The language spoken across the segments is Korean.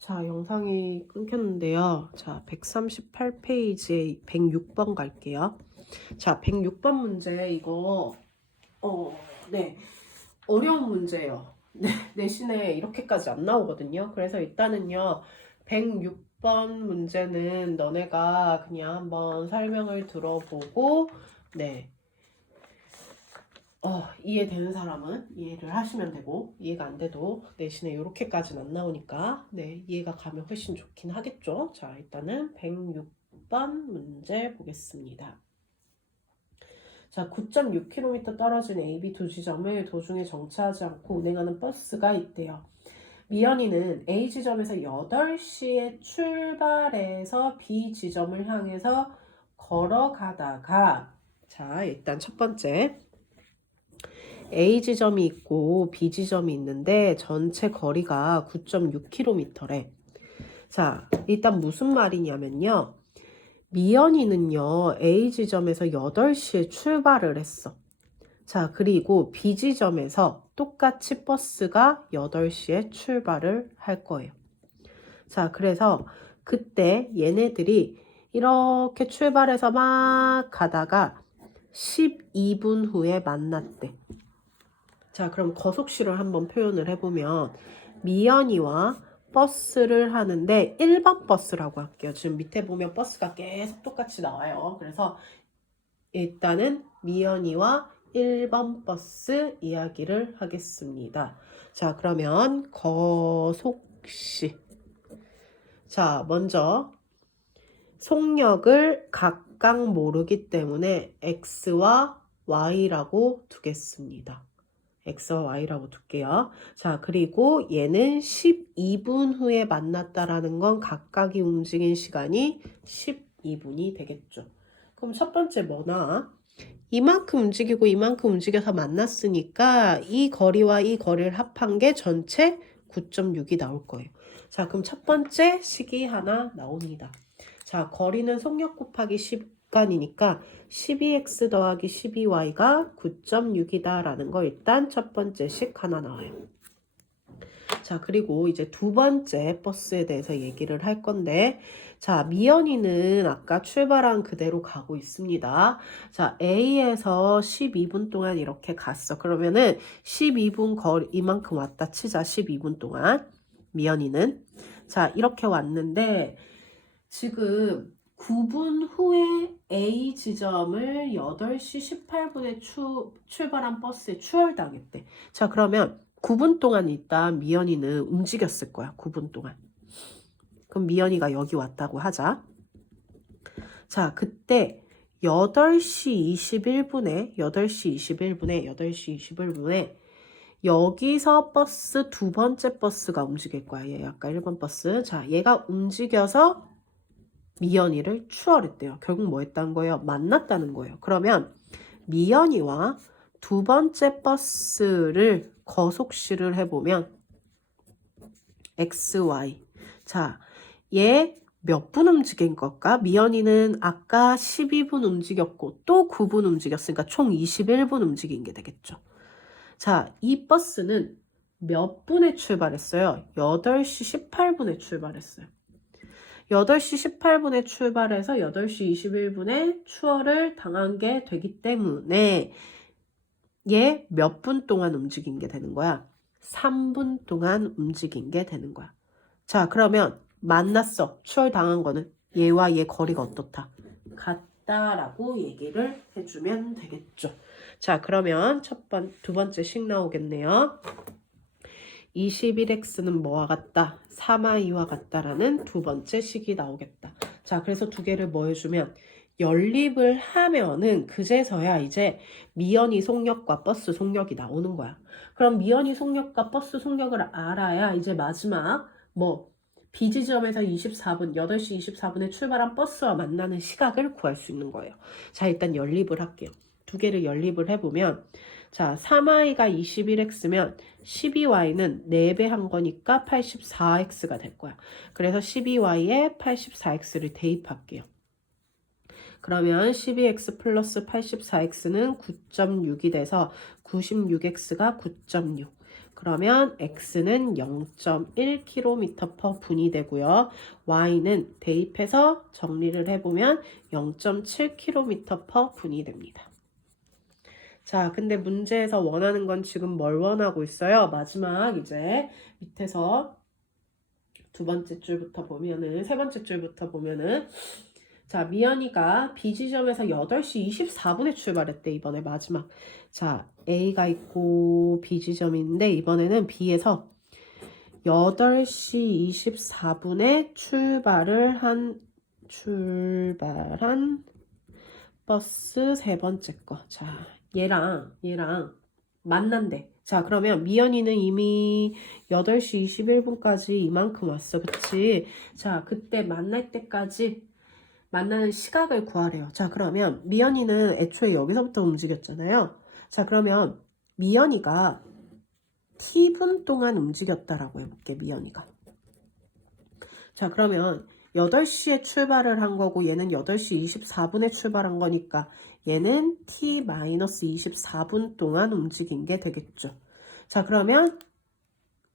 자, 영상이 끊겼는데요. 자, 138페이지에 106번 갈게요. 자, 106번 문제 이거 네. 어려운 문제예요. 네, 내신에 이렇게까지 안 나오거든요. 그래서 일단은요. 106번 문제는 너네가 그냥 한번 설명을 들어보고 네. 이해되는 사람은 이해를 하시면 되고 이해가 안 돼도 내신에 이렇게까지는 안 나오니까 네, 이해가 가면 훨씬 좋긴 하겠죠. 자, 일단은 106번 문제 보겠습니다. 자, 9.6km 떨어진 AB 두 지점을 도중에 정차하지 않고 운행하는 버스가 있대요. 미연이는 A 지점에서 8시에 출발해서 B 지점을 향해서 걸어가다가 자, 일단 첫 번째 A 지점이 있고 B 지점이 있는데 전체 거리가 9.6km래. 자, 일단 무슨 말이냐면요. 미연이는요, A 지점에서 8시에 출발을 했어. 자, 그리고 B 지점에서 똑같이 버스가 8시에 출발을 할 거예요. 자, 그래서 그때 얘네들이 이렇게 출발해서 막 가다가 12분 후에 만났대. 자, 그럼 거속시를 한번 표현을 해보면 미연이와 버스를 하는데 1번 버스라고 할게요. 지금 밑에 보면 버스가 계속 똑같이 나와요. 그래서 일단은 미연이와 1번 버스 이야기를 하겠습니다. 자, 그러면 거속시. 자, 먼저 속력을 각각 모르기 때문에 x와 y라고 두겠습니다. x와 y라고 둘게요. 자, 그리고 얘는 12분 후에 만났다라는 건 각각이 움직인 시간이 12분이 되겠죠. 그럼 첫 번째 뭐나? 이만큼 움직이고 이만큼 움직여서 만났으니까 이 거리와 이 거리를 합한 게 전체 9.6이 나올 거예요. 자, 그럼 첫 번째 식이 하나 나옵니다. 자, 거리는 속력 곱하기 시간이니까 12x 더하기 12y가 9.6이다 라는 거 일단 첫 번째 식 하나 나와요. 자, 그리고 이제 두 번째 버스에 대해서 얘기를 할 건데, 자, 미연이는 아까 출발한 그대로 가고 있습니다. 자, A에서 12분 동안 이렇게 갔어. 그러면은 12분 거리, 이만큼 왔다 치자, 12분 동안. 미연이는. 자, 이렇게 왔는데, 지금 9분 후에 A 지점을 8시 18분에 출발한 버스에 추월당했대. 자, 그러면 9분 동안 일단 미연이는 움직였을 거야. 9분 동안. 그럼 미연이가 여기 왔다고 하자. 자, 그때 8시 21분에 여기서 버스 두 번째 버스가 움직일 거야. 얘 아까 1번 버스. 자, 얘가 움직여서 미연이를 추월했대요. 결국 뭐 했다는 거예요? 만났다는 거예요. 그러면 미연이와 두 번째 버스를 거속시를 해보면 XY. 자, 얘 몇 분 움직인 걸까? 미연이는 아까 12분 움직였고 또 9분 움직였으니까 총 21분 움직인 게 되겠죠. 자, 이 버스는 몇 분에 출발했어요? 8시 18분에 출발했어요. 8시 18분에 출발해서 8시 21분에 추월을 당한 게 되기 때문에 얘 몇 분 동안 움직인 게 되는 거야? 3분 동안 움직인 게 되는 거야. 자, 그러면 만났어. 추월 당한 거는 얘와 얘 거리가 어떻다? 같다라고 얘기를 해주면 되겠죠. 자, 그러면 두 번째 식 나오겠네요. 21x는 뭐와 같다? 3i와 같다라는 두 번째 식이 나오겠다. 자, 그래서 두 개를 뭐 해주면 연립을 하면은 그제서야 이제 미연이 속력과 버스 속력이 나오는 거야. 그럼 미연이 속력과 버스 속력을 알아야 이제 마지막 B 지점에서 24분, 8시 24분에 출발한 버스와 만나는 시각을 구할 수 있는 거예요. 자, 일단 연립을 할게요. 두 개를 연립을 해보면 자, 3i가 21x면 12y는 4배 한 거니까 84x가 될 거야. 그래서 12y에 84x를 대입할게요. 그러면 12x 플러스 84x는 9.6이 돼서 96x가 9.6. 그러면 x는 0.1km/분이 되고요. y는 대입해서 정리를 해보면 0.7km/분이 됩니다. 자, 근데 문제에서 원하는 건 지금 뭘 원하고 있어요? 마지막 이제 밑에서 세 번째 줄부터 보면은 자, 미연이가 B 지점에서 8시 24분에 출발했대. 이번에 마지막. 자, A가 있고 B 지점인데 이번에는 B에서 8시 24분에 출발한 버스 세 번째 거. 자, 얘랑 만난대. 자, 그러면 미연이는 이미 8시 21분까지 이만큼 왔어. 그치? 자, 그때 만날 때까지 만나는 시각을 구하래요. 자, 그러면 미연이는 애초에 여기서부터 움직였잖아요. 자, 그러면 미연이가 t분 동안 움직였다라고 해볼게, 미연이가. 자, 그러면 8시에 출발을 한 거고 얘는 8시 24분에 출발한 거니까 얘는 t-24분 동안 움직인 게 되겠죠. 자, 그러면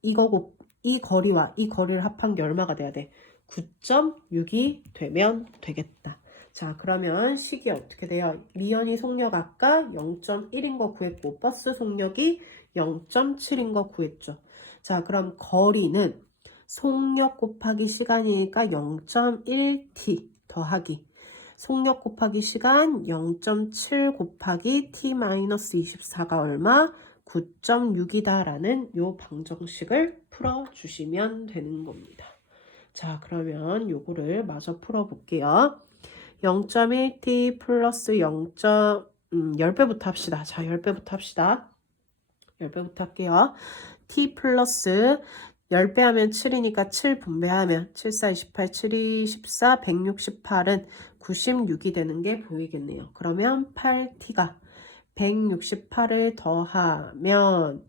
이거고 이 거리와 이 거리를 합한 게 얼마가 돼야 돼? 9.6이 되면 되겠다. 자, 그러면 식이 어떻게 돼요? 미연이 속력 아까 0.1인 거 구했고 버스 속력이 0.7인 거 구했죠. 자, 그럼 거리는 속력 곱하기 시간이니까 0.1t 더하기 속력 곱하기 시간 0.7 곱하기 t-24가 얼마? 9.6이다 라는 요 방정식을 풀어주시면 되는 겁니다. 자, 그러면 요거를 마저 풀어볼게요. 0.1t 플러스 0. 10배부터 합시다. 자, 10배부터 합시다. 10배부터 할게요. t 플러스 10배 하면 7이니까 7 분배하면 7, 4, 28, 7, 2, 14, 168은 96이 되는 게 보이겠네요. 그러면 8t가 168을 더하면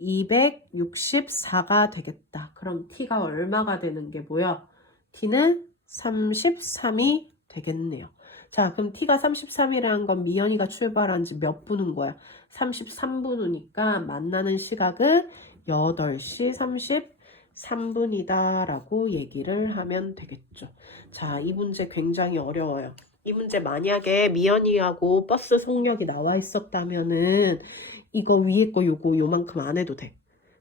264가 되겠다. 그럼 t가 얼마가 되는 게 뭐야? t는 33이 되겠네요. 자, 그럼 t가 33이라는 건 미연이가 출발한 지 몇 분인 거야? 33분 후니까 만나는 시각은 8시 33분이다 라고 얘기를 하면 되겠죠. 자, 이 문제 굉장히 어려워요. 이 문제 만약에 미연이하고 버스 속력이 나와 있었다면은 이거 위에 거 요거 요만큼 안 해도 돼.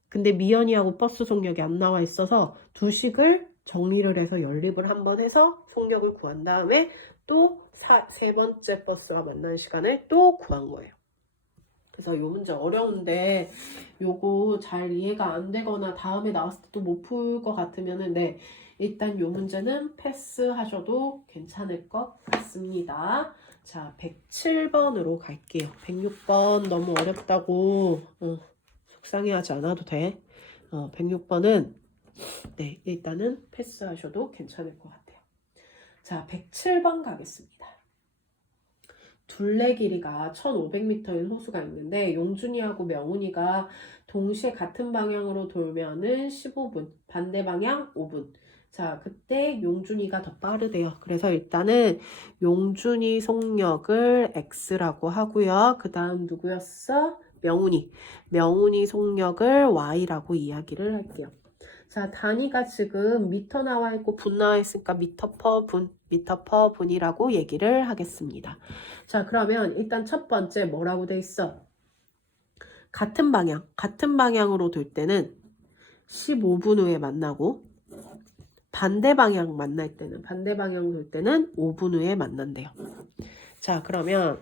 근데 미연이하고 버스 속력이 안 나와 있어서 두 식을 정리를 해서 연립을 한번 해서 속력을 구한 다음에 또 세 번째 버스가 만나는 시간을 또 구한 거예요. 그래서 요 문제 어려운데 요거 잘 이해가 안 되거나 다음에 나왔을 때 또 못 풀 것 같으면은 네, 일단 요 문제는 패스하셔도 괜찮을 것 같습니다. 자, 107번으로 갈게요. 106번 너무 어렵다고 속상해하지 않아도 돼. 106번은 네, 일단은 패스하셔도 괜찮을 것 같아요. 자, 107번 가겠습니다. 둘레 길이가 1500m인 호수가 있는데 용준이하고 명훈이가 동시에 같은 방향으로 돌면은 15분, 반대 방향 5분. 자, 그때 용준이가 더 빠르대요. 그래서 일단은 용준이 속력을 X라고 하고요. 그 다음 누구였어? 명훈이. 명훈이 속력을 Y라고 이야기를 할게요. 자, 단위가 지금 미터 나와 있고 분 나와 있으니까 미터 퍼 분이라고 얘기를 하겠습니다. 자, 그러면 일단 첫 번째 뭐라고 돼 있어? 같은 방향으로 돌 때는 15분 후에 만나고 반대 방향 만날 때는 반대 방향 돌 때는 5분 후에 만난대요. 자, 그러면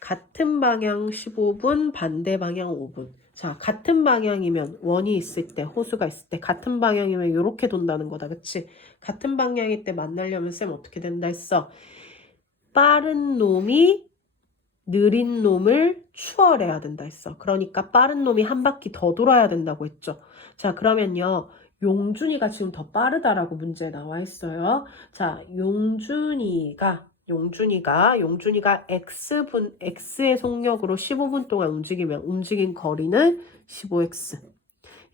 같은 방향 15분, 반대 방향 5분. 자, 같은 방향이면 원이 있을 때, 호수가 있을 때 같은 방향이면 이렇게 돈다는 거다. 그치? 같은 방향일 때 만나려면 쌤 어떻게 된다 했어? 빠른 놈이 느린 놈을 추월해야 된다 했어. 그러니까 빠른 놈이 한 바퀴 더 돌아야 된다고 했죠. 자, 그러면요. 용준이가 지금 더 빠르다라고 문제에 나와 있어요. 자, 용준이가 X의 속력으로 15분 동안 움직이면 움직인 거리는 15X.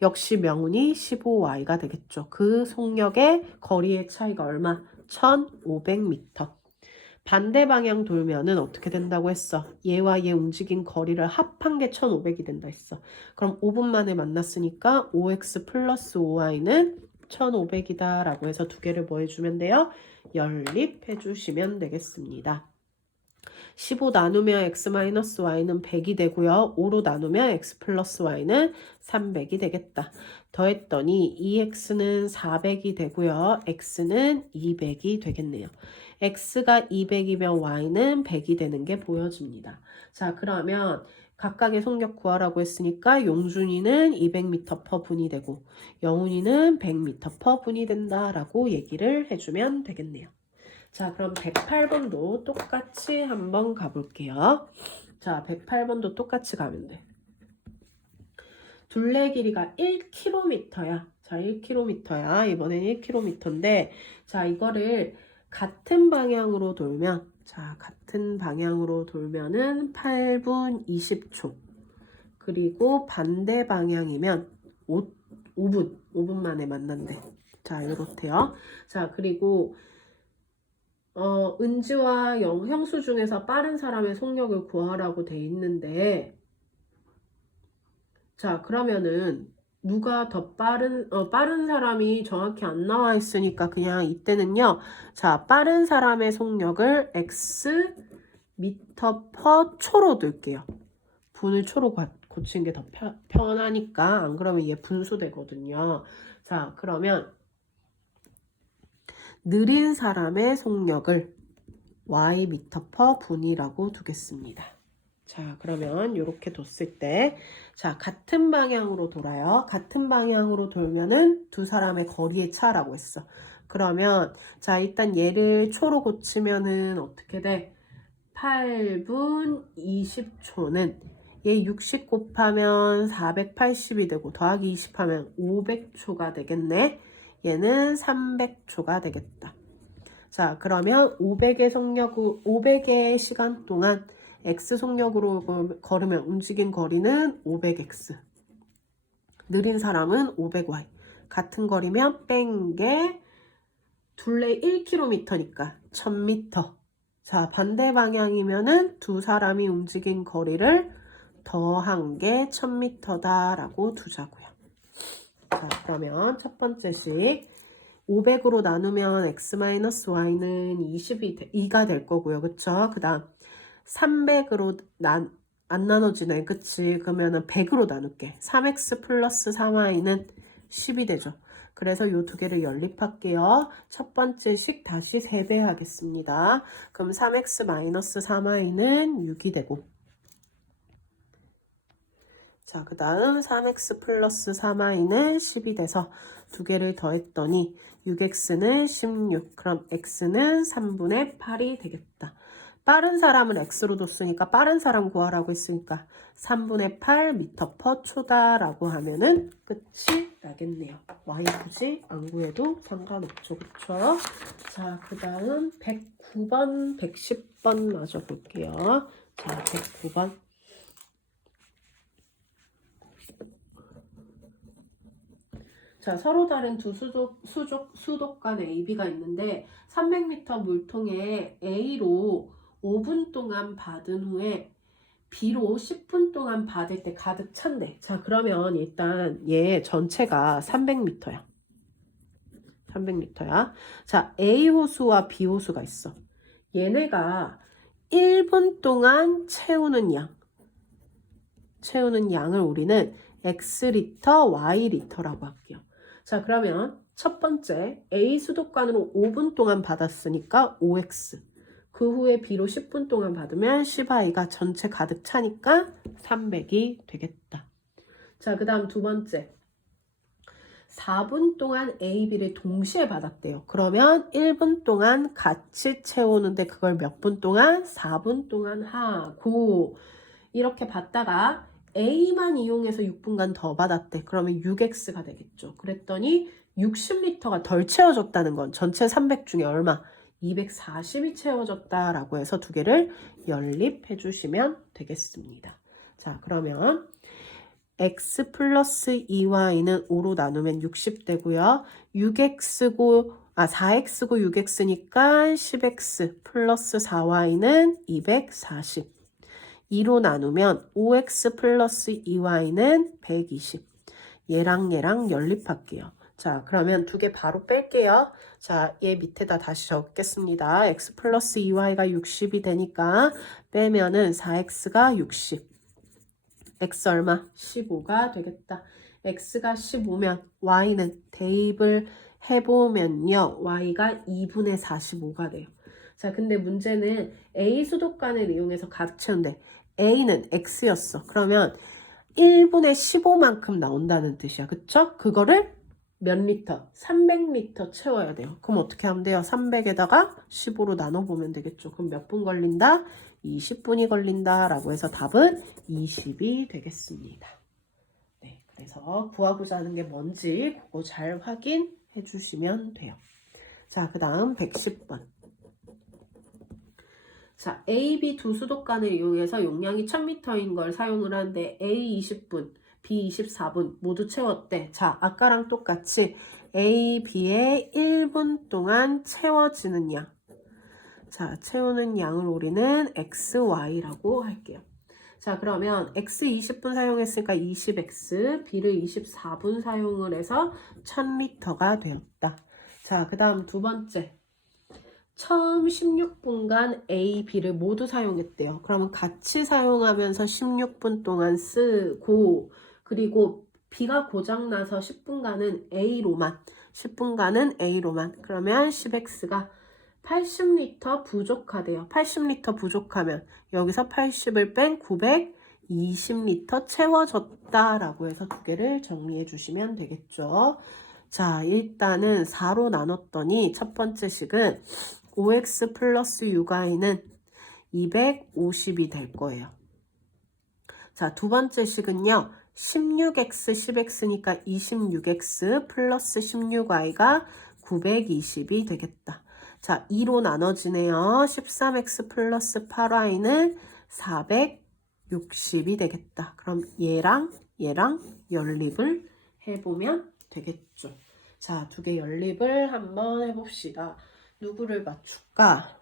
역시 명운이 15Y가 되겠죠. 그 속력의 거리의 차이가 얼마? 1500m. 반대 방향 돌면은 어떻게 된다고 했어? 얘와 얘 움직인 거리를 합한 게 1500이 된다 했어. 그럼 5분 만에 만났으니까 5x 플러스 5y는 1500이다 라고 해서 두 개를 뭐 해주면 돼요? 연립해 주시면 되겠습니다. 15 나누면 x 마이너스 y는 100이 되고요. 5로 나누면 x 플러스 y는 300이 되겠다. 더했더니 2x는 400이 되고요. x는 200이 되겠네요. x가 200이면 y는 100이 되는 게 보여집니다. 자, 그러면 각각의 속력 구하라고 했으니까 용준이는 200m/s 분이 되고 영훈이는 100m/s 분이 된다라고 얘기를 해주면 되겠네요. 자, 그럼 108번도 똑같이 한번 가볼게요. 자, 108번도 똑같이 가면 돼. 둘레 길이가 1km야. 자, 1km야. 이번엔 1km인데, 자, 이거를 같은 방향으로 돌면, 자, 같은 방향으로 돌면은 8분 20초. 그리고 반대 방향이면 5분 만에 만난대. 자, 이렇대요. 자, 그리고 은지와 형수 중에서 빠른 사람의 속력을 구하라고 돼 있는데, 자, 그러면은 누가 더 빠른 사람이 정확히 안 나와 있으니까 그냥 이때는요. 자, 빠른 사람의 속력을 x 미터 퍼 초로 둘게요. 분을 초로 고치는 게 더 편하니까. 안 그러면 얘 분수 되거든요. 자, 그러면 느린 사람의 속력을 y 미터 퍼 분이라고 두겠습니다. 자, 그러면 이렇게 뒀을 때, 자, 같은 방향으로 돌아요. 같은 방향으로 돌면은 두 사람의 거리의 차라고 했어. 그러면, 자, 일단 얘를 초로 고치면은 어떻게 돼? 8분 20초는 얘 60 곱하면 480이 되고 더하기 20 하면 500초가 되겠네. 얘는 300초가 되겠다. 자, 그러면 500의 시간 동안 x 속력으로 걸으면 움직인 거리는 500x. 느린 사람은 500y. 같은 거리면 뺀 게 둘레 1km니까 1000m. 자, 반대 방향이면은 두 사람이 움직인 거리를 더한 게 1000m다라고 두자고요. 자, 그러면 첫 번째식 500으로 나누면 x-y는 2가 될 거고요. 그쵸? 그 다음 300으로 안 나눠지네. 그치? 그러면은 100으로 나눌게. 3x 플러스 3y는 10이 되죠. 그래서 이 두 개를 연립할게요. 첫 번째 식 다시 세배하겠습니다. 그럼 3x 마이너스 3y는 6이 되고, 자, 그 다음 3x 플러스 3y는 10이 돼서 두 개를 더했더니 6x는 16, 그럼 x는 3분의 8이 되겠다. 빠른 사람은 x로 뒀으니까 빠른 사람 구하라고 했으니까 3분의 8 미터 퍼 초다라고 하면은 끝이 나겠네요. y 굳이 안 구해도 상관없죠. 그쵸? 자, 그 다음 109번, 110번 마저 볼게요. 자, 109번. 자, 서로 다른 두 수도관 AB가 있는데 300m 물통에 A로 5분 동안 받은 후에 B로 10분 동안 받을 때 가득 찬대. 자, 그러면 일단 얘 전체가 300m야. 300m야. 자, A 호수와 B 호수가 있어. 얘네가 1분 동안 채우는 양을 우리는 X리터, Y리터라고 할게요. 자, 그러면 첫 번째 A 수도관으로 5분 동안 받았으니까 5x. 그 후에 B로 10분 동안 받으면 10i가 전체 가득 차니까 300이 되겠다. 자, 그 다음 두 번째. 4분 동안 A, B를 동시에 받았대요. 그러면 1분 동안 같이 채우는데 그걸 몇 분 동안? 4분 동안 하고 이렇게 받다가 A만 이용해서 6분간 더 받았대. 그러면 6x가 되겠죠. 그랬더니 60리터가 덜 채워졌다는 건 전체 300 중에 얼마? 240이 채워졌다라고 해서 두 개를 연립해 주시면 되겠습니다. 자, 그러면 x 플러스 2y는 5로 나누면 60 되고요. 6x고 4x고 6x니까 10x 플러스 4y는 240. 2로 나누면 5x 플러스 2y는 120. 얘랑 얘랑 연립할게요. 자, 그러면 두 개 바로 뺄게요. 자, 얘 밑에다 다시 적겠습니다. x 플러스 2y가 60이 되니까 빼면은 4x가 60. x 얼마? 15가 되겠다. x가 15면 y는 대입을 해보면요. y가 2분의 45가 돼요. 자, 근데 문제는 a 수도관을 이용해서 가득 채운데 a는 x였어. 그러면 1분의 15만큼 나온다는 뜻이야. 그쵸? 그거를 몇 리터? 300리터 채워야 돼요. 그럼 어떻게 하면 돼요? 300에다가 15로 나눠보면 되겠죠. 그럼 몇 분 걸린다? 20분이 걸린다 라고 해서 답은 20이 되겠습니다. 네, 그래서 구하고자 하는 게 뭔지 그거 잘 확인해 주시면 돼요. 자, 그 다음 110번. 자, A, B 두 수도관을 이용해서 용량이 1000m인 걸 사용을 하는데 A 20분, B 24분 모두 채웠대. 자, 아까랑 똑같이 A, B의 1분 동안 채워지는 양. 자, 채우는 양을 우리는 X, Y라고 할게요. 자, 그러면 X 20분 사용했으니까 20X, B를 24분 사용을 해서 1000리터가 되었다. 자, 그 다음 두 번째. 처음 16분간 A, B를 모두 사용했대요. 그러면 같이 사용하면서 16분 동안 쓰고, 그리고 B가 고장나서 10분간은 A로만, 10분간은 A로만. 그러면 10X가 80리터 부족하대요. 80리터 부족하면 여기서 80을 뺀 920리터 채워졌다라고 해서 두 개를 정리해 주시면 되겠죠. 자, 일단은 4로 나눴더니 첫 번째 식은 5x 플러스 6y는 250이 될 거예요. 자, 두 번째 식은요. 16x, 10x니까 26x 플러스 16y가 920이 되겠다. 자, 2로 나눠지네요. 13x 플러스 8y는 460이 되겠다. 그럼 얘랑 얘랑 연립을 해보면 되겠죠. 자, 두 개 연립을 한번 해봅시다. 누구를 맞출까?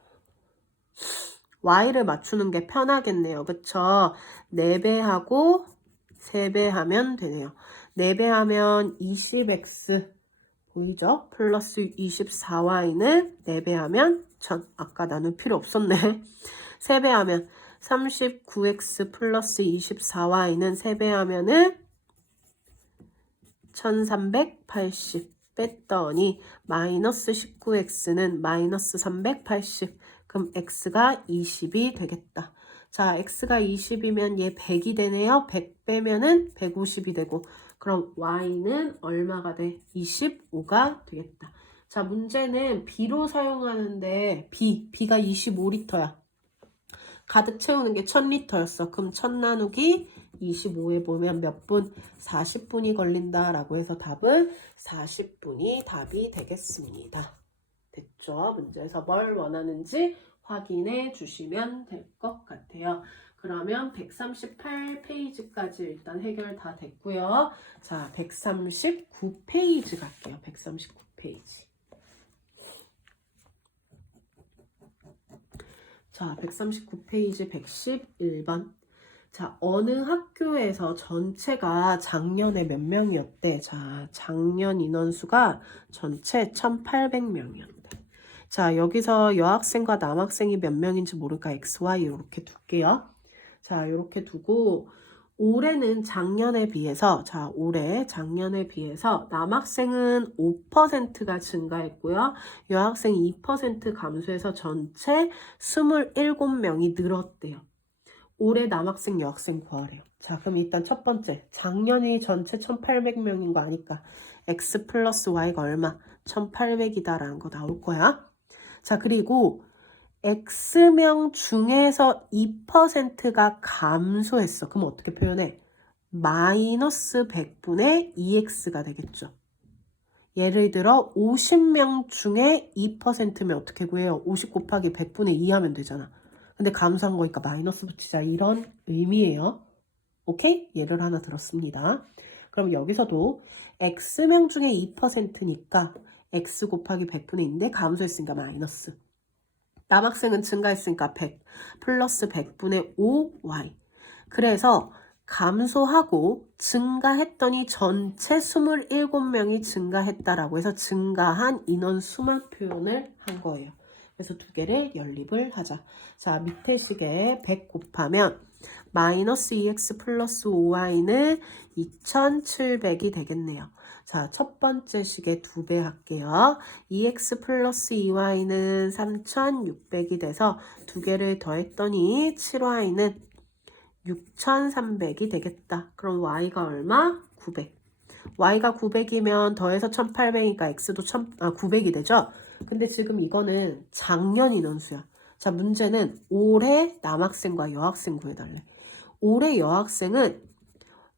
y를 맞추는 게 편하겠네요. 그쵸? 4배하고 3배 하면 되네요. 4배 하면 20x 보이죠? 플러스 24y는 4배 하면 아까 나눌 필요 없었네. 3배 하면 39x 플러스 24y는 3배 하면은 1380 뺐더니 마이너스 19x는 마이너스 380. 그럼 x가 20이 되겠다. 자, x가 20이면 얘 100이 되네요. 100 빼면은 150이 되고, 그럼 y는 얼마가 돼? 25가 되겠다. 자, 문제는 b로 사용하는데 b가 25리터야. 가득 채우는 게 1000리터였어. 그럼 1000 나누기 25에 보면 몇 분? 40분이 걸린다라고 해서 답은 40분이 답이 되겠습니다. 됐죠? 문제에서 뭘 원하는지 확인해 주시면 될 것 같아요. 그러면 138페이지까지 일단 해결 다 됐고요. 자, 139페이지 갈게요. 139페이지. 자, 139페이지 111번. 자, 어느 학교에서 전체가 작년에 몇 명이었대? 자, 작년 인원수가 전체 1800명이었대. 자, 여기서 여학생과 남학생이 몇 명인지 모르니까 XY 이렇게 둘게요. 자, 이렇게 두고 올해는 작년에 비해서 올해 작년에 비해서 남학생은 5%가 증가했고요. 여학생이 2% 감소해서 전체 27명이 늘었대요. 올해 남학생, 여학생 구하래요. 자, 그럼 일단 첫 번째, 작년이 전체 1800명인 거 아니까 x 플러스 y가 얼마? 1800이다라는 거 나올 거야. 자, 그리고 x명 중에서 2%가 감소했어. 그럼 어떻게 표현해? 마이너스 100분의 2x가 되겠죠. 예를 들어 50명 중에 2%면 어떻게 구해요? 50 곱하기 100분의 2 하면 되잖아. 근데 감소한 거니까 마이너스 붙이자. 이런 의미예요. 오케이? 예를 하나 들었습니다. 그럼 여기서도 x명 중에 2%니까 x 곱하기 100분의 2인데 감소했으니까 마이너스. 남학생은 증가했으니까 100 플러스 100분의 5y. 그래서 감소하고 증가했더니 전체 27명이 증가했다라고 해서 증가한 인원수만 표현을 한 거예요. 그래서 두 개를 연립을 하자. 자, 밑에 식에 100 곱하면 마이너스 2x 플러스 5y는 2700이 되겠네요. 자, 첫 번째 식에 2배 할게요. 2x 플러스 2y는 3600이 돼서 두 개를 더했더니 7y는 6300이 되겠다. 그럼 y가 얼마? 900. y가 900이면 더해서 1800이니까 x도 900이 되죠? 근데 지금 이거는 작년 인원수야. 자, 문제는 올해 남학생과 여학생 구해달래. 올해 여학생은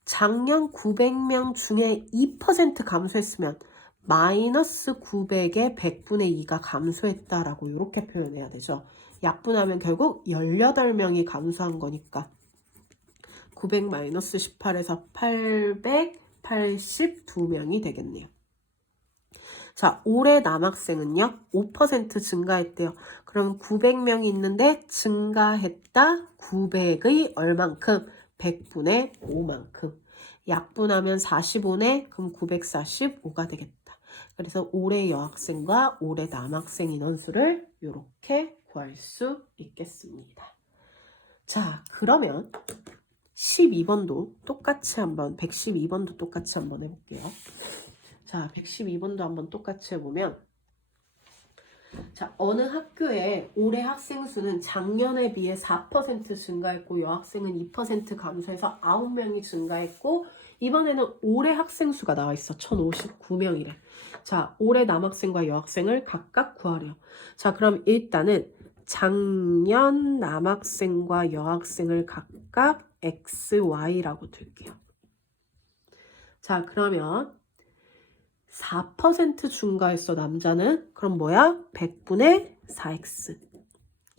작년 900명 중에 2% 감소했으면 마이너스 900에 100분의 2가 감소했다라고 이렇게 표현해야 되죠. 약분하면 결국 18명이 감소한 거니까 900 마이너스 18에서 882명이 되겠네요. 자, 올해 남학생은요 5% 증가했대요. 그럼 900명이 있는데 증가했다 900의 얼만큼? 100분의 5만큼. 약분하면 45네 그럼 945가 되겠다. 그래서 올해 여학생과 올해 남학생 인원수를 이렇게 구할 수 있겠습니다. 자, 그러면 12번도 똑같이 한번 112번도 똑같이 한번 해볼게요. 자, 112번도 한번 똑같이 해보면 자, 어느 학교에 올해 학생 수는 작년에 비해 4% 증가했고 여학생은 2% 감소해서 9명이 증가했고 이번에는 올해 학생 수가 나와 있어. 1059명이래. 자, 올해 남학생과 여학생을 각각 구하래요. 자, 그럼 일단은 작년 남학생과 여학생을 각각 x, y라고 둘게요. 자, 그러면 4% 증가했어 남자는. 그럼 뭐야? 100분의 4x.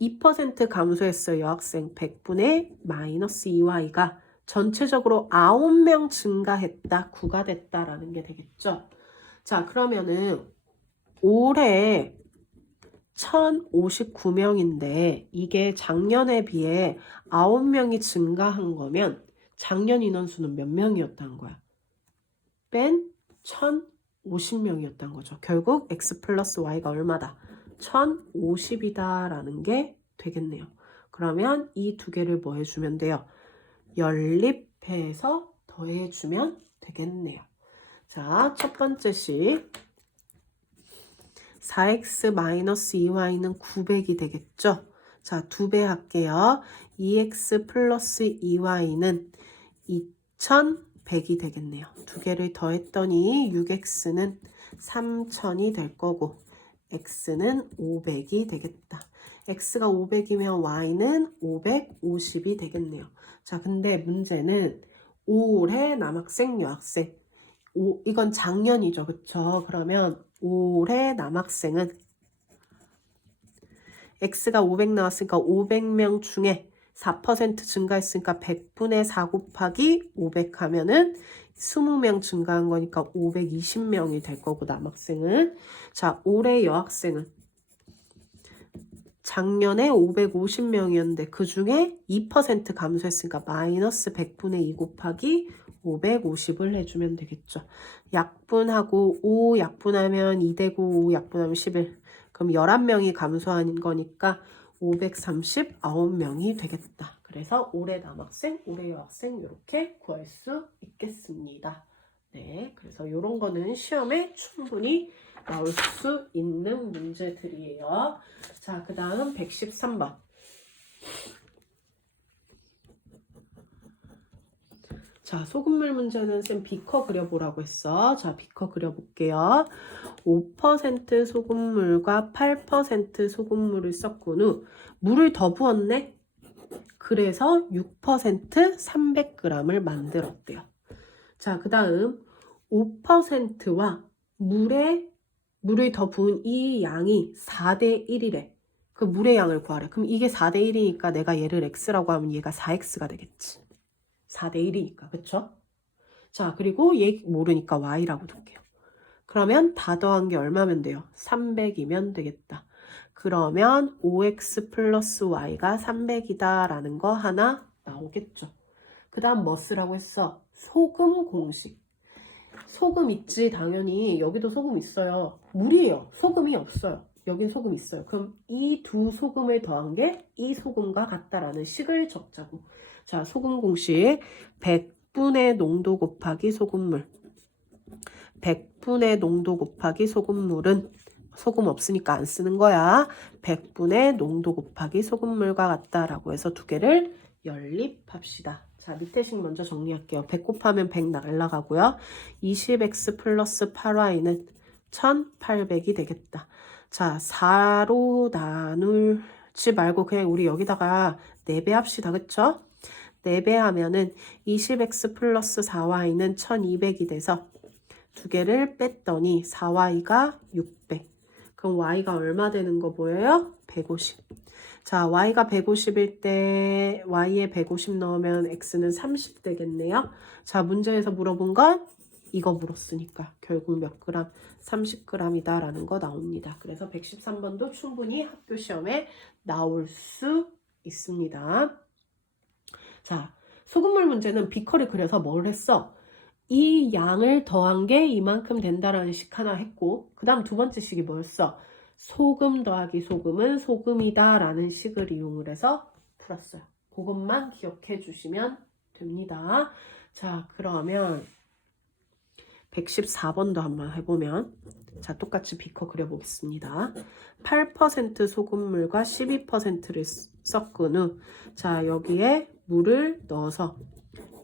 2% 감소했어요 여학생. 100분의 마이너스 2y가 전체적으로 9명 증가했다. 9가 됐다라는 게 되겠죠. 자, 그러면은 올해 1059명인데 이게 작년에 비해 9명이 증가한 거면 작년 인원수는 몇 명이었다는 거야? 뺀 1050명이었다는 거죠. 결국 x 플러스 y가 얼마다? 1050이다 라는 게 되겠네요. 그러면 이 두 개를 뭐 해주면 돼요? 연립해서 더해주면 되겠네요. 자, 첫 번째 식 4x-2y는 900이 되겠죠? 자, 2배 할게요. 2x 플러스 2y는 2100이 되겠네요. 두 개를 더했더니 6x는 3000이 될 거고 x는 500이 되겠다. x가 500이면 y는 550이 되겠네요. 자, 근데 문제는 올해 남학생, 여학생 이건 작년이죠. 그쵸? 그러면 올해 남학생은 x가 500 나왔으니까 500명 중에 4% 증가했으니까 100분의 4 곱하기 500 하면은 20명 증가한 거니까 520명이 될 거고 남학생은. 자, 올해 여학생은 작년에 550명이었는데 그 중에 2% 감소했으니까 마이너스 100분의 2 곱하기 550을 해주면 되겠죠. 약분하고 5 약분하면 2 되고 5 약분하면 11. 그럼 11명이 감소한 거니까 539명이 되겠다. 그래서 올해 남학생, 올해 여학생 이렇게 구할 수 있겠습니다. 네, 그래서 이런 거는 시험에 충분히 나올 수 있는 문제들이에요. 자, 그 다음 113번. 자, 소금물 문제는 쌤 비커 그려보라고 했어. 자, 비커 그려볼게요. 5% 소금물과 8% 소금물을 섞은 후 물을 더 부었네. 그래서 6% 300g을 만들었대요. 자, 그 다음 5%와 물을 더 부은 이 양이 4대 1이래. 그 물의 양을 구하래. 그럼 이게 4대 1이니까 내가 얘를 x라고 하면 얘가 4x가 되겠지. 4대 1이니까, 그쵸? 자, 그리고 얘 모르니까 y라고 둘게요. 그러면 다 더한 게 얼마면 돼요? 300이면 되겠다. 그러면 5x 플러스 y가 300이다 라는 거 하나 나오겠죠. 그 다음 뭐 쓰라고 했어? 소금 공식. 소금 있지, 당연히. 여기도 소금 있어요. 물이에요. 소금이 없어요. 여긴 소금 있어요. 그럼 이 두 소금을 더한 게 이 소금과 같다라는 식을 적자고. 자, 소금 공식. 100분의 농도 곱하기 소금물. 100분의 농도 곱하기 소금물은 소금 없으니까 안 쓰는 거야. 100분의 농도 곱하기 소금물과 같다라고 해서 두 개를 연립합시다. 자, 밑에 식 먼저 정리할게요. 100 곱하면 100 날라가고요. 20x 플러스 8y는 1800이 되겠다. 자, 4로 나누지 말고 그냥 우리 여기다가 4배 합시다. 그쵸? 4배 하면은 20x 플러스 4y는 1200이 돼서 두 개를 뺐더니 4y가 600. 그럼 y가 얼마 되는 거 보여요? 150. 자, y가 150일 때 y에 150 넣으면 x는 30 되겠네요. 자, 문제에서 물어본 건 이거 물었으니까 결국 몇 그램? 30g이다 라는 거 나옵니다. 그래서 113번도 충분히 학교 시험에 나올 수 있습니다. 자, 소금물 문제는 비커를 그려서 뭘 했어? 이 양을 더한 게 이만큼 된다라는 식 하나 했고, 그 다음 두 번째 식이 뭐였어? 소금 더하기 소금은 소금이다 라는 식을 이용을 해서 풀었어요. 그것만 기억해 주시면 됩니다. 자, 그러면 114번도 한번 해보면, 자, 똑같이 비커 그려보겠습니다. 8% 소금물과 12%를 섞은 후, 자, 여기에 물을 넣어서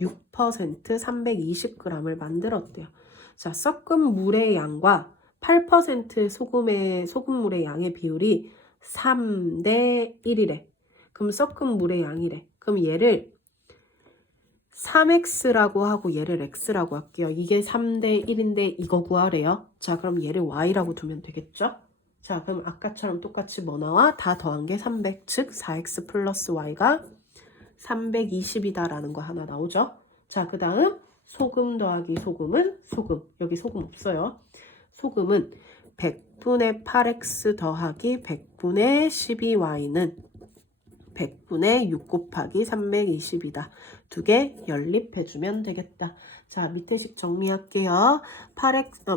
6% 320g을 만들었대요. 자, 섞은 물의 양과 8% 소금물의 양의 비율이 3대 1이래. 그럼 섞은 물의 양이래. 그럼 얘를 3x라고 하고 얘를 x라고 할게요. 이게 3대 1인데 이거 구하래요. 자, 그럼 얘를 y라고 두면 되겠죠? 자, 그럼 아까처럼 똑같이 뭐 나와? 다 더한 게 300, 즉 4x 플러스 y가 320이다 라는 거 하나 나오죠? 자, 그 다음 소금 더하기 소금은 소금. 여기 소금 없어요. 소금은 100분의 8x 더하기 100분의 12y는 100분의 6 곱하기 320이다. 두 개 연립해주면 되겠다. 자, 밑에 식 정리할게요.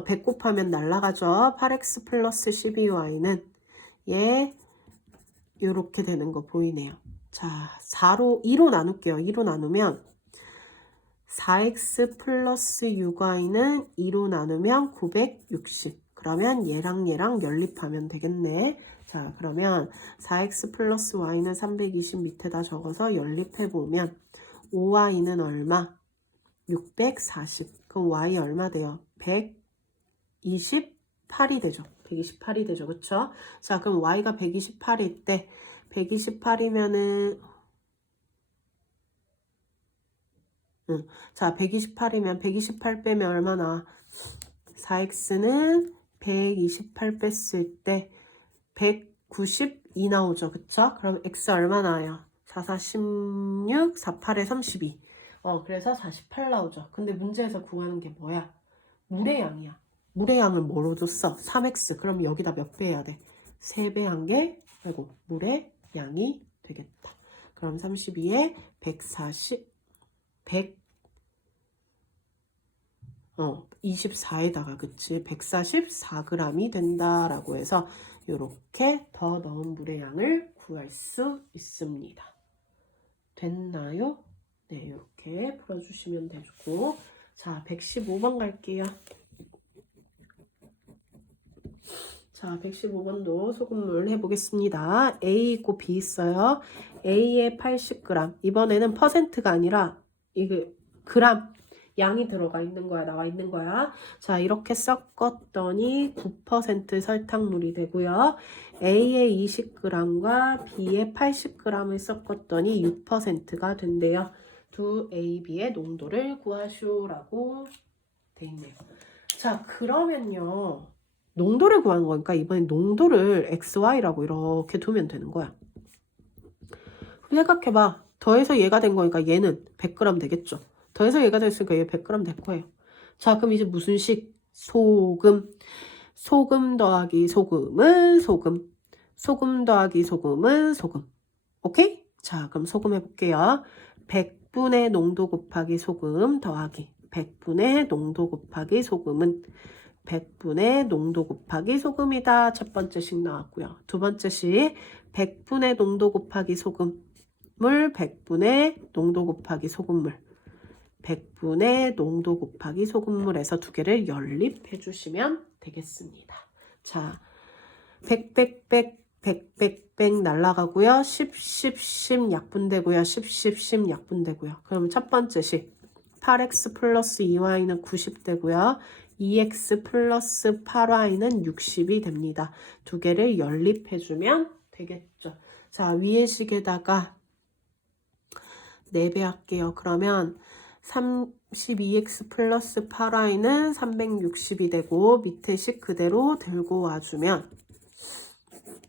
100 곱하면 날라가죠. 8x 플러스 12y는 얘 요렇게 되는 거 보이네요. 자, 2로 나눌게요. 2로 나누면 4x 플러스 6y는 2로 나누면 960. 그러면 얘랑 연립하면 되겠네. 자, 그러면 4x 플러스 y는 320 밑에다 적어서 연립해보면 5y는 얼마? 640. 그럼 y 얼마 돼요? 128이 되죠. 128이 되죠. 그쵸? 자, 그럼 y가 128일 때 128이면은 자, 128이면 128 빼면 얼마나? 4x는 128 뺐을 때 192 나오죠. 그쵸? 그럼 x 얼마 나와요? 4, 4, 16, 4, 8에 32. 그래서 48 나오죠. 근데 문제에서 구하는 게 뭐야? 물의 양이야. 물의 양을 뭐로 줬어? 3x. 그럼 여기다 몇 배 해야 돼? 3배 한 게, 아이고, 물의 양이 되겠다. 그럼 32에 140, 24에다가 그치 144g이 된다라고 해서 이렇게 더 넣은 물의 양을 구할 수 있습니다. 됐나요? 네, 이렇게 풀어주시면 되고, 자, 115번 갈게요. 자, 115번도 소금물 해보겠습니다. A 있고 B 있어요. A에 80g. 이번에는 퍼센트가 아니라 이거 그램 양이 들어가 있는 거야. 나와 있는 거야. 자, 이렇게 섞었더니 9% 설탕물이 되고요. A에 20g과 B에 80g을 섞었더니 6%가 된대요. 두 A, B의 농도를 구하시오라고 돼 있네요. 자, 그러면요. 농도를 구하는 거니까 이번엔 농도를 XY라고 이렇게 두면 되는 거야. 그럼 생각해봐. 더해서 얘가 된 거니까 얘는 100g 되겠죠. 더해서 얘가 됐으니까 얘 100g 될 거예요. 자, 그럼 이제 무슨 식? 소금. 소금 더하기 소금은 소금. 소금 더하기 소금은 소금. 오케이? 자, 그럼 소금 해볼게요. 100분의 농도 곱하기 소금 더하기 100분의 농도 곱하기 소금은 100분의 농도 곱하기 소금이다. 첫 번째 식 나왔고요. 두 번째 식 100분의 농도 곱하기 소금물 100분의 농도 곱하기 소금물 100분의 농도 곱하기 소금물에서 두 개를 연립해 주시면 되겠습니다. 자, 100, 100, 100, 100, 100, 100 날라가고요. 10, 10, 10 약분되고요. 10, 10, 10 약분되고요. 그럼 첫 번째 식 8x 플러스 2y는 90 되고요. 2x 플러스 8y는 60이 됩니다. 두 개를 연립해주면 되겠죠. 자, 위의 식에다가 4배 할게요. 그러면 32x 플러스 8y는 360이 되고 밑에 식 그대로 들고 와주면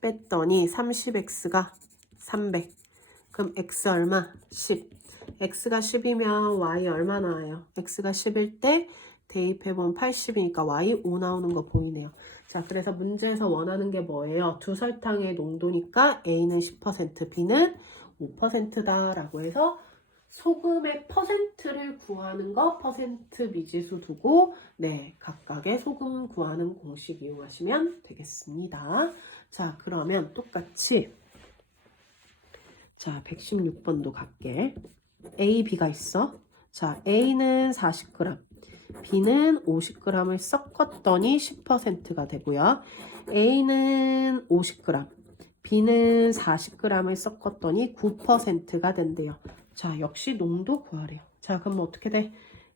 뺐더니 30x가 300. 그럼 x 얼마? 10. x가 10이면 y 얼마 나와요? x가 10일 때 대입해보면 80이니까 y 5 나오는 거 보이네요. 자, 그래서 문제에서 원하는 게 뭐예요? 두 설탕의 농도니까 a는 10%, b는 5%다 라고 해서 소금의 퍼센트를 구하는 거 퍼센트 미지수 두고 네, 각각의 소금 구하는 공식 이용하시면 되겠습니다. 자, 그러면 똑같이 자, 116번도 갈게. A, B가 있어. 자, A는 40g, B는 50g을 섞었더니 10%가 되고요. A는 50g, B는 40g을 섞었더니 9%가 된대요. 자, 역시 농도 구하래요. 자, 그럼 어떻게 돼?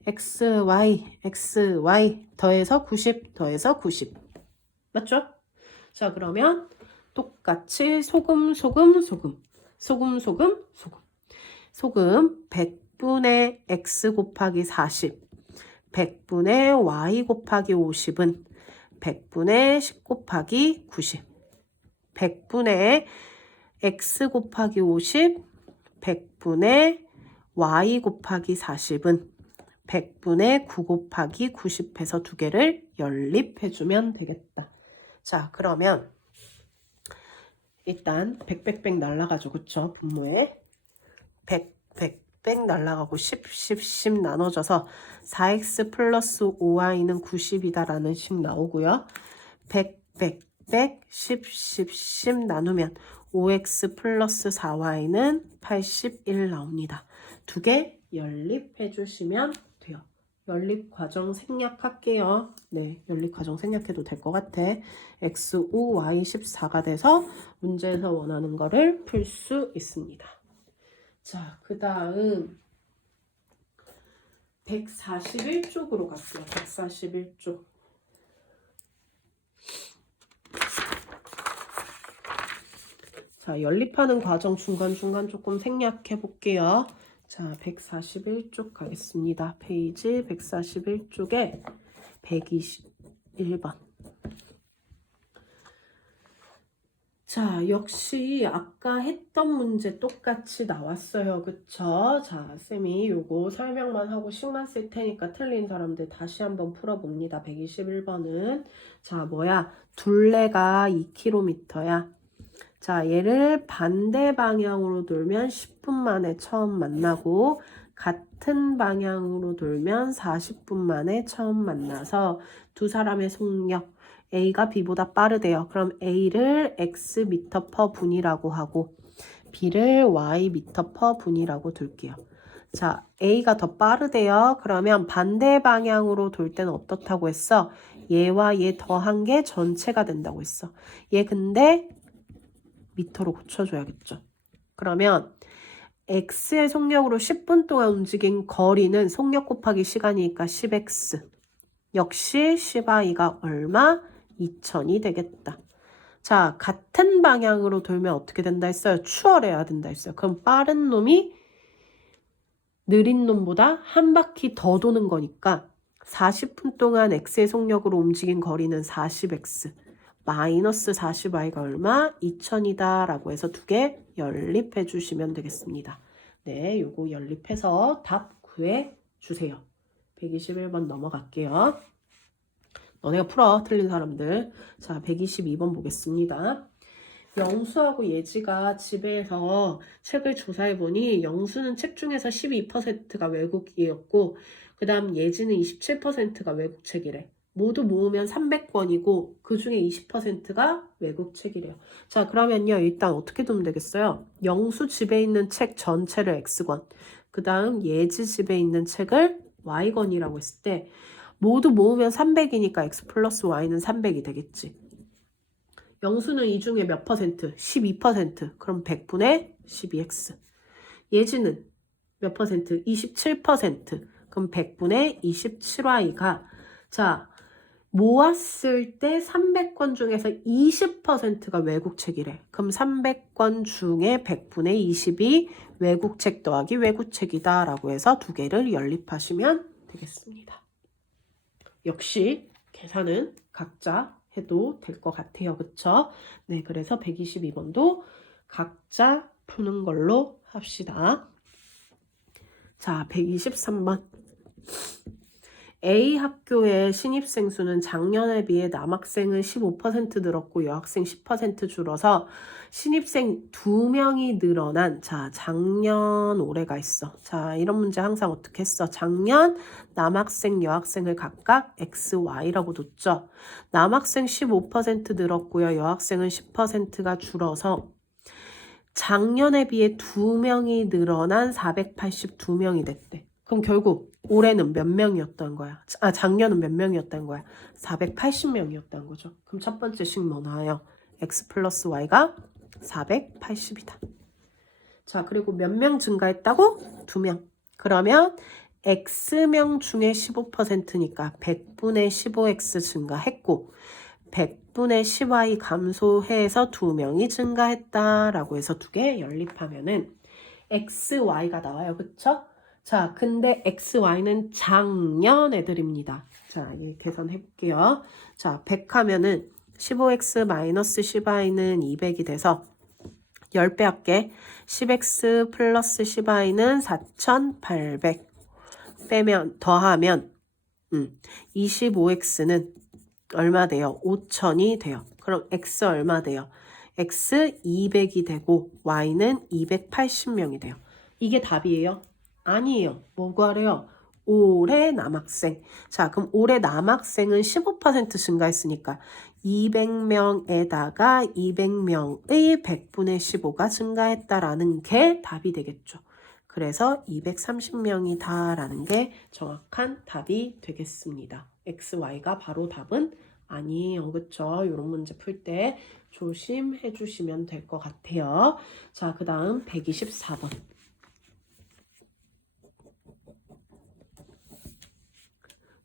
XY, XY 더해서 90, 더해서 90. 맞죠? 자, 그러면 똑같이 소금, 소금, 소금. 소금, 소금, 소금. 소금 100분의 x 곱하기 40, 100분의 y 곱하기 50은 100분의 10 곱하기 90. 100분의 x 곱하기 50, 100분의 y 곱하기 40은 100분의 9 곱하기 90 해서 두 개를 연립해주면 되겠다. 자, 그러면 일단 100, 100, 100 날라가죠. 그쵸? 분모에 100, 100, 100 날라가고 10, 10, 10 나눠져서 4x 플러스 5y는 90이다 라는 식 나오고요. 100, 100, 100, 10, 10, 10 나누면 5x 플러스 4y는 81 나옵니다. 두 개 연립해 주시면 돼요. 연립 과정 생략할게요. 네, 연립 과정 생략해도 될 것 같아. x 5, y 14가 돼서 문제에서 원하는 거를 풀 수 있습니다. 자, 그 다음 141쪽으로 갈게요. 141쪽. 자, 연립하는 과정 중간중간 조금 생략해 볼게요. 자, 141쪽 가겠습니다. 페이지 141쪽에 121번. 자, 역시 아까 했던 문제 똑같이 나왔어요. 그쵸? 자, 쌤이 요거 설명만 하고 식만 쓸 테니까 틀린 사람들 다시 한번 풀어봅니다. 121번은 자, 뭐야? 둘레가 2km야. 자, 얘를 반대 방향으로 돌면 10분 만에 처음 만나고 같은 방향으로 돌면 40분 만에 처음 만나서 두 사람의 속력 A가 B보다 빠르대요. 그럼 A를 x 미터 퍼 분이라고 하고 B를 y 미터 퍼 분이라고 둘게요. 자, A가 더 빠르대요. 그러면 반대 방향으로 돌 때는 어떻다고 했어? 얘와 얘 더한 게 전체가 된다고 했어. 얘 근데 미터로 고쳐줘야겠죠. 그러면 x의 속력으로 10분 동안 움직인 거리는 속력 곱하기 시간이니까 10x. 역시 10i가 얼마? 2000이 되겠다. 자, 같은 방향으로 돌면 어떻게 된다 했어요? 추월해야 된다 했어요. 그럼 빠른 놈이 느린 놈보다 한 바퀴 더 도는 거니까 40분 동안 x의 속력으로 움직인 거리는 40x. 마이너스 40i가 얼마? 2000이다 라고 해서 두 개 연립해 주시면 되겠습니다. 네, 요거 연립해서 답 구해 주세요. 121번 넘어갈게요. 너네가 풀어. 틀린 사람들. 자, 122번 보겠습니다. 영수하고 예지가 집에서 책을 조사해보니 영수는 책 중에서 12%가 외국이었고 그 다음 예지는 27%가 외국 책이래. 모두 모으면 300권이고 그 중에 20%가 외국 책이래요. 자, 그러면요. 일단 어떻게 두면 되겠어요? 영수 집에 있는 책 전체를 X권, 그 다음 예지 집에 있는 책을 Y권이라고 했을 때 모두 모으면 300이니까 X 플러스 Y는 300이 되겠지. 영수는 이 중에 몇 퍼센트? 12%. 그럼 100분의 12X. 예지는 몇 퍼센트? 27%. 그럼 100분의 27Y가 자, 모았을 때 300권 중에서 20%가 외국 책이래. 그럼 300권 중에 100분의 20이 외국 책 더하기 외국 책이다 라고 해서 두 개를 연립하시면 되겠습니다. 역시 계산은 각자 해도 될 것 같아요. 그쵸? 네, 그래서 122번도 각자 푸는 걸로 합시다. 자, 123번. A 학교의 신입생 수는 작년에 비해 남학생은 15% 늘었고 여학생 10% 줄어서 신입생 2명이 늘어난 자 작년 올해가 있어. 자 이런 문제 항상 어떻게 했어? 작년 남학생 여학생을 각각 X, Y라고 뒀죠. 남학생 15% 늘었고요. 여학생은 10%가 줄어서 작년에 비해 2명이 늘어난 482명이 됐대. 그럼 결국 올해는 몇 명이었던 거야? 아, 작년은 몇 명이었던 거야? 480명이었던 거죠. 그럼 첫 번째 식 뭐 나와요? X 플러스 Y가 480이다. 자, 그리고 몇 명 증가했다고? 2명. 그러면 X명 중에 15%니까 100분의 15X 증가했고 100분의 10Y 감소해서 2명이 증가했다라고 해서 두 개 연립하면은 XY가 나와요. 그쵸? 자, 근데 XY는 작년 애들입니다. 자, 예, 계산해 볼게요. 자, 100 하면은 15X 마이너스 10Y는 200이 돼서 10배 할게. 10X 플러스 10Y는 4800 빼면 더하면 25X는 얼마 돼요? 5000이 돼요. 그럼 X 얼마 돼요? X 200이 되고 Y는 280명이 돼요. 이게 답이에요? 아니에요. 뭐 구하래요? 올해 남학생. 자, 그럼 올해 남학생은 15% 증가했으니까 200명에다가 200명의 100분의 15가 증가했다라는 게 답이 되겠죠. 그래서 230명이다 라는 게 정확한 답이 되겠습니다. X, Y가 바로 답은 아니에요. 그쵸? 이런 문제 풀 때 조심해 주시면 될 것 같아요. 자, 그 다음 124번.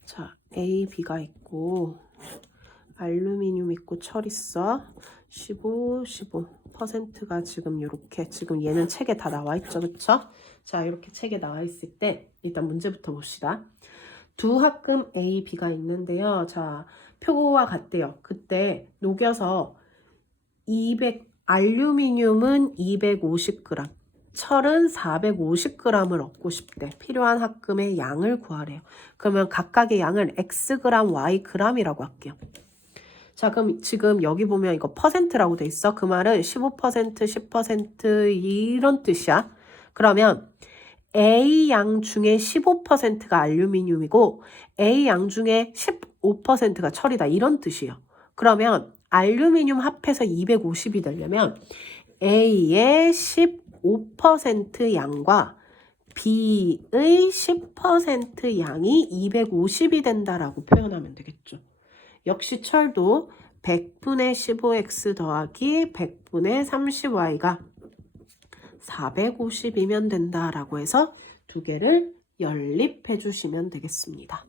자, A, B가 있고 알루미늄 있고 철 있어. 15, 15%가 지금 이렇게 지금 얘는 책에 다 나와 있죠. 그쵸? 자, 이렇게 책에 나와 있을 때 일단 문제부터 봅시다. 두 합금 A, B가 있는데요. 자, 표와 같대요. 그때 녹여서 알루미늄은 250g, 철은 450g을 얻고 싶대. 필요한 합금의 양을 구하래요. 그러면 각각의 양을 Xg, Yg이라고 할게요. 자, 그럼 지금 여기 보면 이거 퍼센트라고 돼 있어. 그 말은 15%, 10% 이런 뜻이야. 그러면 A 양 중에 15%가 알루미늄이고 A 양 중에 15%가 철이다. 이런 뜻이에요. 그러면 알루미늄 합해서 250이 되려면 A의 15% 양과 B의 10% 양이 250이 된다라고 표현하면 되겠죠. 역시 철도 100분의 15X 더하기 100분의 30Y가 450이면 된다라고 해서 두 개를 연립해 주시면 되겠습니다.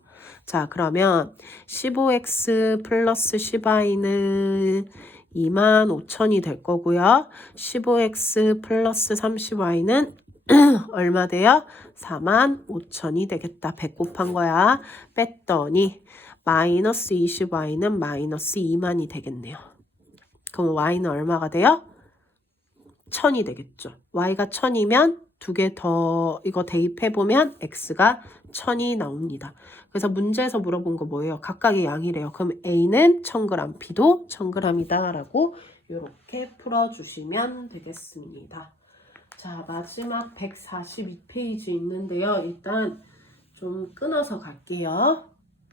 자, 그러면 15X 플러스 10Y는 25,000이 될 거고요. 15X 플러스 30Y는 얼마 돼요? 45,000이 되겠다. 100 곱한 거야. 뺐더니 마이너스 20Y는 마이너스 2만이 되겠네요. 그럼 Y는 얼마가 돼요? 1000이 되겠죠. Y가 1000이면 두 개 더 이거 대입해보면 X가 1000이 나옵니다. 그래서 문제에서 물어본 거 뭐예요? 각각의 양이래요. 그럼 A는 1000g, B도 1000g이다 라고 이렇게 풀어주시면 되겠습니다. 자, 마지막 142페이지 있는데요. 일단 좀 끊어서 갈게요.